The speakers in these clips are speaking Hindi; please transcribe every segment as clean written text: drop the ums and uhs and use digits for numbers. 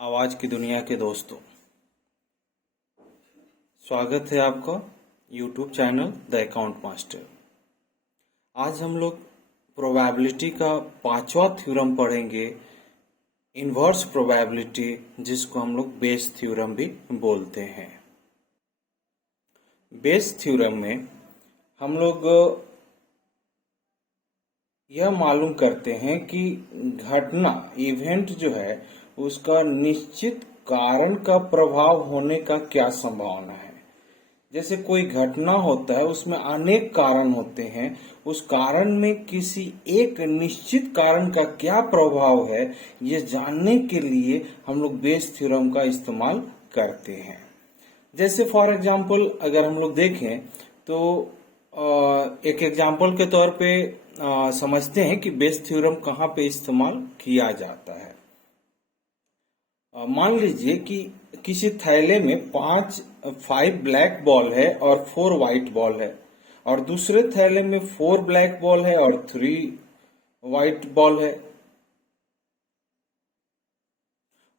आवाज की दुनिया के दोस्तों, स्वागत है आपका YouTube channel the account master. आज हम लोग प्रोबेबिलिटी का पांचवा थ्योरम पढ़ेंगे, इनवर्स प्रोबेबिलिटी, जिसको हम लोग बेस थ्योरम भी बोलते हैं। बेस थ्योरम में हम लोग यह मालूम करते हैं कि घटना इवेंट जो है उसका निश्चित कारण का प्रभाव होने का क्या संभावना है। जैसे कोई घटना होता है, उसमें अनेक कारण होते हैं, उस कारण में किसी एक निश्चित कारण का क्या प्रभाव है, ये जानने के लिए हम लोग बेस थ्योरम का इस्तेमाल करते हैं। जैसे फॉर एग्जांपल अगर हम लोग देखें तो एक एग्जांपल के तौर पे समझते हैं कि बेस थ्योरम कहाँ पे इस्तेमाल किया जाता है। मान लीजिए कि किसी थैले में 5 ब्लैक बॉल है और 4 व्हाइट बॉल है, और दूसरे थैले में 4 ब्लैक बॉल है और 3 व्हाइट बॉल है,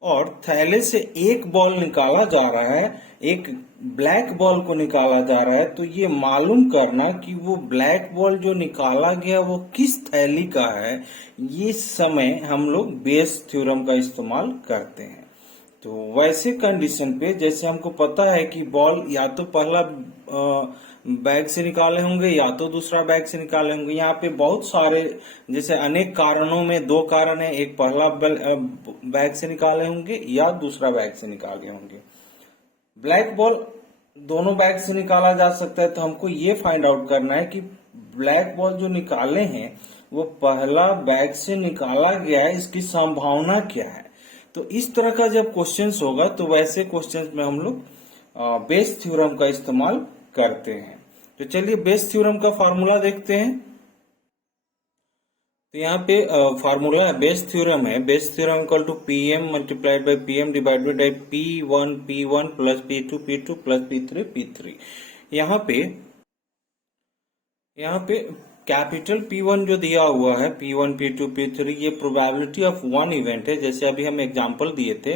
और थैले से एक बॉल निकाला जा रहा है, एक ब्लैक बॉल को निकाला जा रहा है। तो ये मालूम करना कि वो ब्लैक बॉल जो निकाला गया वो किस थैली का है, ये समय हम लोग बेस थ्योरम का इस्तेमाल करते हैं। तो वैसे कंडीशन पे जैसे हमको पता है कि बॉल या तो पहला बैग से निकाले होंगे या तो दूसरा बैग से निकाले होंगे। यहाँ पे बहुत सारे, जैसे अनेक कारणों में 2 कारण है, एक पहला बैग से निकाले होंगे या दूसरा बैग से निकाले होंगे। ब्लैक बॉल दोनों बैग से निकाला जा सकता है, तो हमको ये फाइंड आउट करना है कि ब्लैक बॉल जो निकाले हैं वो पहला बैग से निकाला गया है, इसकी संभावना क्या है। तो इस तरह का जब क्वेश्चंस होगा तो वैसे क्वेश्चंस में हम लोग बेस थ्योरम का इस्तेमाल करते हैं। तो चलिए बेस थ्योरम का फार्मूला देखते हैं। तो यहाँ पे फार्मूला है, बेस थ्योरम है, Bayes theorem equal to PM multiplied by PM divided by P1 plus P2 plus P3 यहाँ पे कैपिटल P1 जो दिया हुआ है, P1 P2 P3, ये प्रोबेबिलिटी ऑफ वन इवेंट है। जैसे अभी हम एग्जांपल दिए थे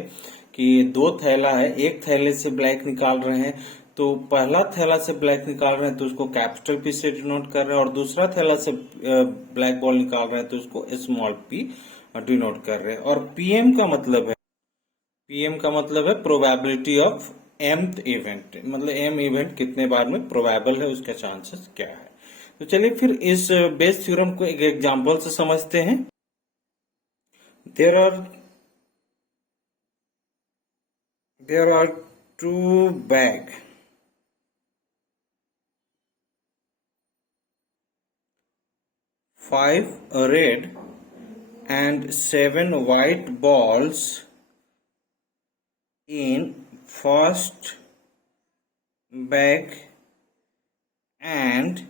कि 2 थैला है, एक थैले से ब्लैक निकाल रहे हैं, तो पहला थैला से ब्लैक निकाल रहे हैं तो उसको कैपिटल P से डिनोट कर रहे हैं, और दूसरा थैला से ब्लैक बॉल निकाल रहे हैं तो उसको स्मॉल p डिनोट कर रहे हैं। और पीएम का मतलब है प्रोबेबिलिटी ऑफ mth इवेंट, मतलब m इवेंट कितने बार में प्रोबेबल है, उसके चांसेस क्या है। तो चलिए फिर इस बेस थ्योरम को एक एग्जांपल से समझते हैं। There are 2 bag, 5 red and 7 white balls in first bag and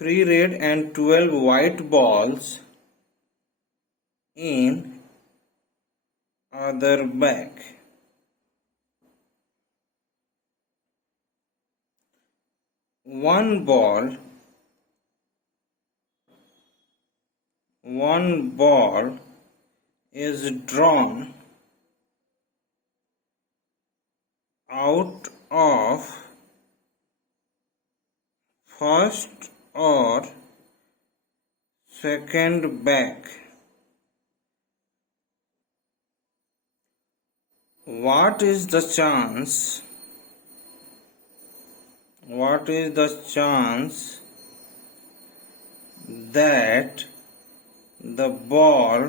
3 red and 12 white balls in other bag. One ball is drawn out of first or second bag. What is the chance that the ball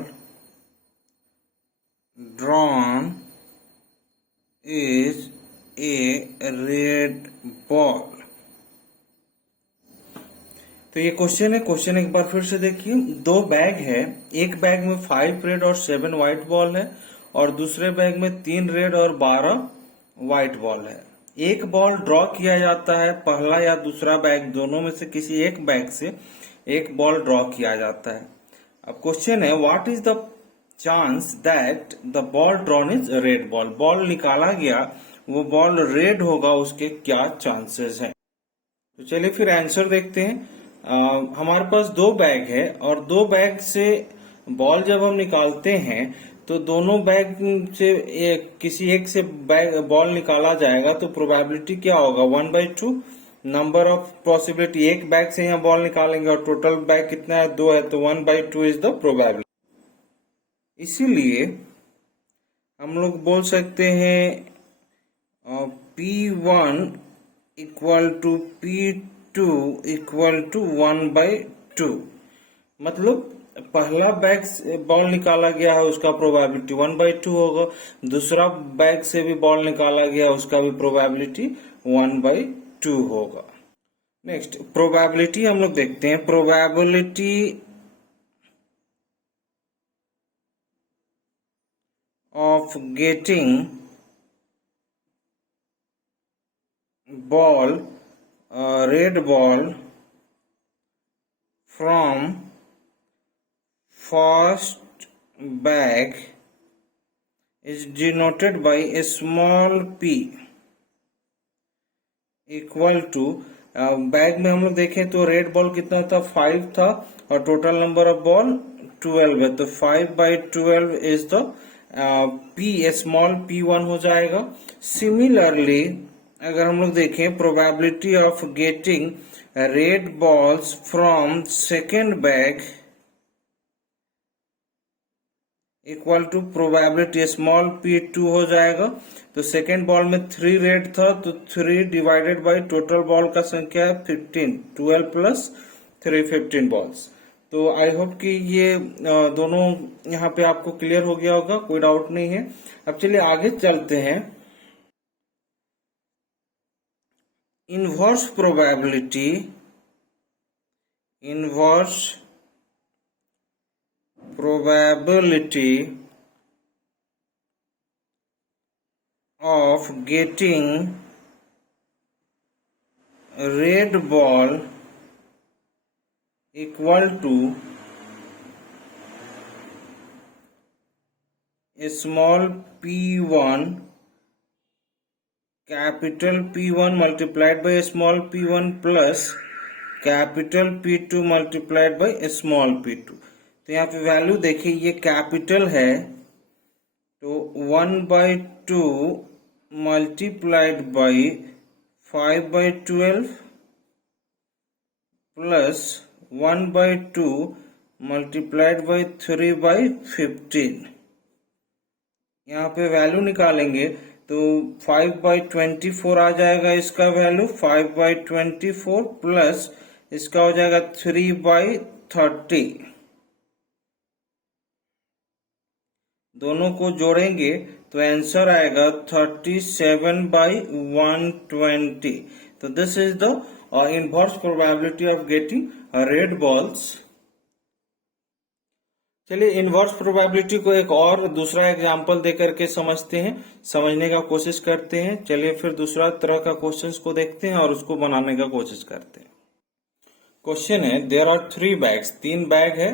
drawn is a red ball? तो ये क्वेश्चन है। क्वेश्चन एक बार फिर से देखिए, 2 बैग है, एक बैग में 5 रेड और 7 व्हाइट बॉल है, और दूसरे बैग में 3 रेड और 12 व्हाइट बॉल है। एक बॉल ड्रॉ किया जाता है, पहला या दूसरा बैग दोनों में से किसी एक बैग से एक बॉल ड्रॉ किया जाता है। अब क्वेश्चन है, what is the chance that the ball drawn is red ball, ball निकाला गया वो बॉल रेड होगा, उसके क्या चांसेस हैं। तो चलिए फिर आंसर देखते हैं। हमारे पास 2 बैग है और 2 बैग से बॉल जब हम निकालते हैं तो दोनों बैग से किसी एक से बैग बॉल निकाला जाएगा तो प्रोबेबिलिटी क्या होगा 1/2 नंबर ऑफ पॉसिबिलिटी। एक बैग से यहाँ बॉल निकालेंगे और टोटल बैग कितना है 2 है तो 1/2 इज द प्रोबेबिलिटी। इसीलिए हम लोग बोल सकते हैं P1 equal to P2 equal to 1/2। मतलब पहला बैग से बॉल निकाला गया है उसका प्रोबेबिलिटी 1/2 होगा, दूसरा बैग से भी बॉल निकाला गया उसका भी प्रोबेबिलिटी 1/2 होगा। नेक्स्ट प्रोबेबिलिटी हम लोग देखते हैं। Probability of getting ball, red ball from first bag is denoted by a small p equal to bag में हम लोग देखें तो रेड बॉल कितना था 5 था और टोटल नंबर ऑफ बॉल 12 है तो 5/12 is the p small p1 हो जाएगा। सिमिलरली अगर हम लोग देखें probability of getting red balls from second bag equal to probability small p2 हो जाएगा। तो सेकेंड बॉल में 3 रेड था तो 3 डिवाइडेड बाय टोटल बॉल का संख्या है 15, 12 प्लस 3 15 बॉल्स। तो आई होप कि ये दोनों यहाँ पे आपको क्लियर हो गया होगा, कोई डाउट नहीं है। अब चलिए आगे चलते हैं। Inverse probability of getting red ball equal to a small p1 capital P1 multiplied by a small p1 plus capital P2 multiplied by a small p2। तो यहाँ पे वैल्यू देखिए ये कैपिटल है तो 1/2 multiplied by 5/12 plus 1/2 multiplied by 3/15। यहाँ पे वैल्यू निकालेंगे तो 5/24 आ जाएगा इसका वैल्यू 5/24 प्लस इसका हो जाएगा 3/30। दोनों को जोड़ेंगे तो आंसर आएगा 37/120। तो this is the inverse probability of getting red balls. चलिए इनवर्स प्रोबेबिलिटी को एक और दूसरा एग्जांपल देकर के समझते हैं, समझने का कोशिश करते हैं। चलिए फिर दूसरा तरह का क्वेश्चंस को देखते हैं और उसको बनाने का कोशिश करते हैं। क्वेश्चन है देयर आर 3 बैग्स, 3 बैग है।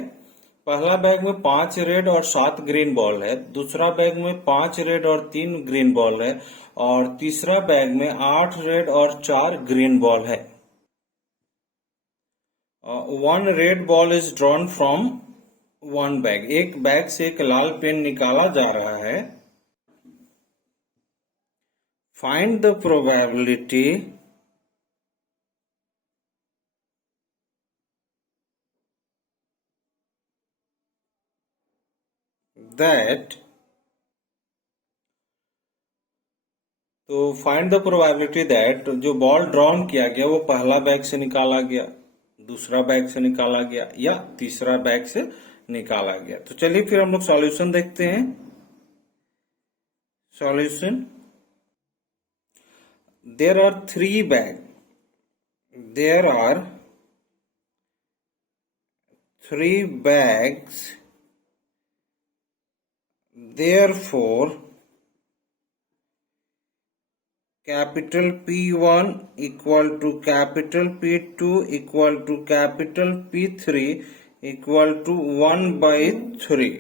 पहला बैग में 5 रेड और 7 ग्रीन बॉल है, दूसरा बैग में 5 रेड और 3 ग्रीन बॉल है और तीसरा बैग में 8 रेड और 4 ग्रीन बॉल है। 1 red ball is drawn from 1 bag, एक बैग से एक लाल पेन निकाला जा रहा है। फाइंड द प्रोबेबिलिटी दैट, तो फाइंड द प्रोबेबिलिटी दैट जो बॉल ड्रॉन किया गया वो पहला बैग से निकाला गया, दूसरा बैग से निकाला गया या तीसरा बैग से निकाला गया। तो चलिए फिर हम लोग सॉल्यूशन देखते हैं। Solution there are 3 bag, there are 3 bags, therefore capital P1 equal to capital P2 equal to capital P3 equal to 1/3।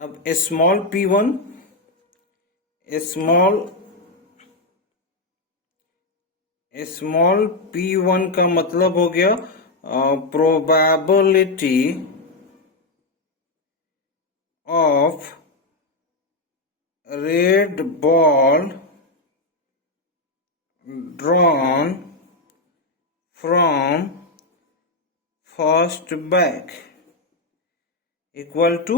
अब स्मॉल p1 स्मॉल p1 का मतलब हो गया probability of red ball drawn from first bag equal to,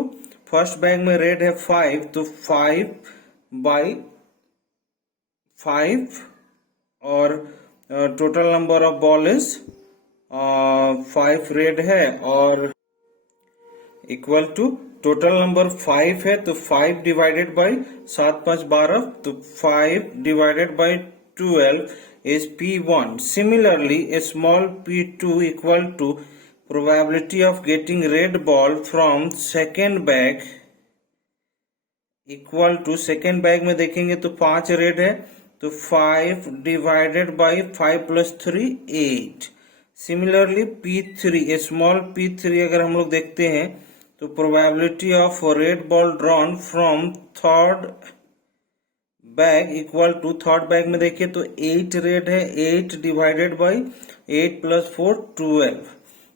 first bag में रेड है 5, तो 5/5 और total number of ball is 5 red है और इक्वल टू टोटल नंबर 5 है तो 5 डिवाइडेड बाई 7 5 12 तो 5 divided by 12 is P1. Similarly, a small P2 equal to probability of getting red ball from second bag equal to, second bag में देखेंगे तो 5 रेड है तो 5 divided by 5 plus 3 8. Similarly P3, a small P3 अगर हम लोग देखते हैं तो probability of red ball drawn from third bag equal to, third bag में देखिए तो 8 रेड है, 8 डिवाइडेड बाई 8 प्लस 4 12.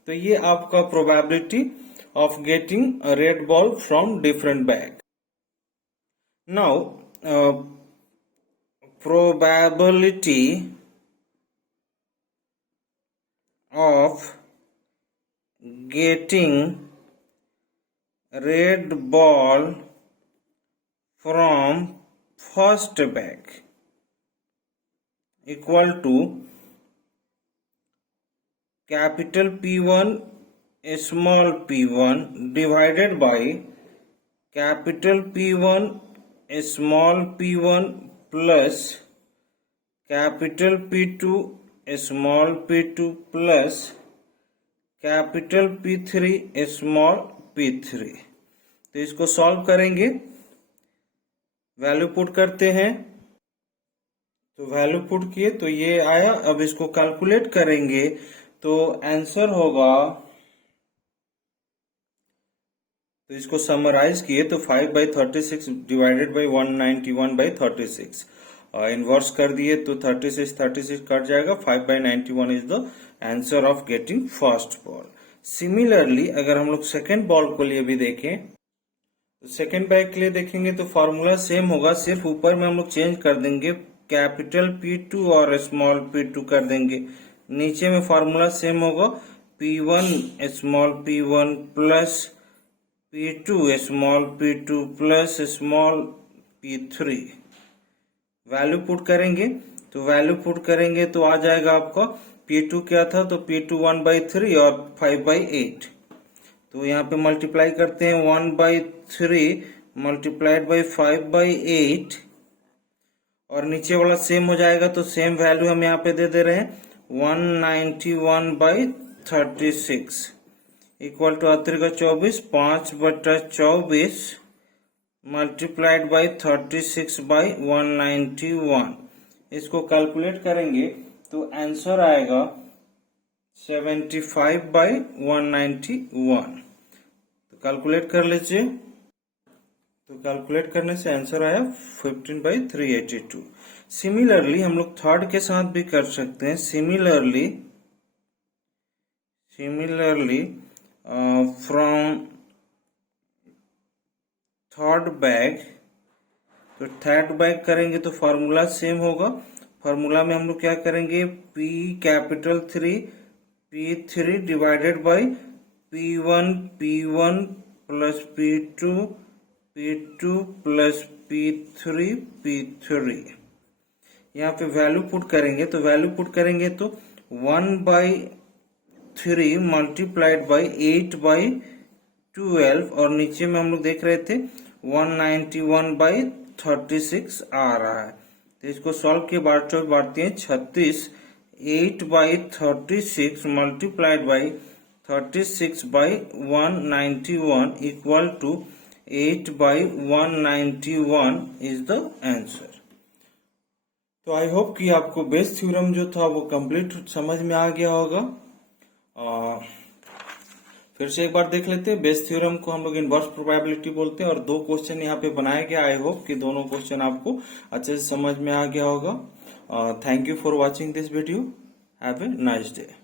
तो ये आपका probability of getting red ball from different bag. Now probability of getting red ball from first bag equal to capital P1 small p1 divided by capital P1 small p1 plus capital P2 small p2 plus capital P3 small P3. तो इसको सॉल्व करेंगे, वैल्यू पुट करते हैं तो वैल्यू पुट किए तो ये आया. अब इसको कैलकुलेट करेंगे तो आंसर होगा, तो इसको समराइज किए तो 5/36 डिवाइडेड बाई 191/36 इनवर्स कर दिए तो 36 कट जाएगा. 5/91 is the answer of getting first ball. Similarly अगर हम लोग सेकेंड बॉल को लिए भी देखें तो सेकेंड बैग के लिए देखेंगे तो फॉर्मूला सेम होगा, सिर्फ ऊपर में हम लोग चेंज कर देंगे, कैपिटल P2 और स्मॉल p2 कर देंगे. नीचे में फॉर्मूला सेम होगा, P1 small p1 plus P2 small p2 plus small p3. Value put करेंगे तो वैल्यू पुट करेंगे तो आ जाएगा आपका P2 क्या था तो P2 1/3 और 5/8. तो यहाँ पे मल्टीप्लाई करते हैं 1/3 मल्टीप्लाइड बाई 5/8 और नीचे वाला सेम हो जाएगा तो सेम वैल्यू हम यहाँ पे दे दे रहे हैं 191/36 इक्वल टू 24 5/24 मल्टीप्लाइड बाई 36/191. इसको कैलकुलेट करेंगे तो आंसर आएगा 75/191. तो कैलकुलेट कर लीजिए तो कैलकुलेट करने से आंसर आया 15/382. सिमिलरली हम लोग थर्ड के साथ भी कर सकते हैं. सिमिलरली फ्रॉम थर्ड बैग, तो थर्ड बैग करेंगे तो फॉर्मूला सेम होगा. फॉर्मूला में हम लोग क्या करेंगे, P capital 3 P3 divided by P1 plus P2 plus P3. यहाँ पे वैल्यू पुट करेंगे तो 1/3 मल्टीप्लाइड बाई 8/12 और नीचे में हम लोग देख रहे थे 191/36 आ रहा है. तो इसको सॉल्व के बाद बांटते हैं 36 8/36 multiplied by 36/191 equal to 8/191 is the answer. तो आई होप कि आपको बेस थ्योरम जो था वो कंप्लीट समझ में आ गया होगा. फिर से एक बार देख लेते हैं. बेस थ्योरम को हम लोग इनवर्स प्रोबेबिलिटी बोलते हैं और 2 क्वेश्चन यहाँ पे बनाया गया. आई होप कि दोनों क्वेश्चन आपको अच्छे से समझ में आ गया होगा. Thank you for watching this video. Have a nice day.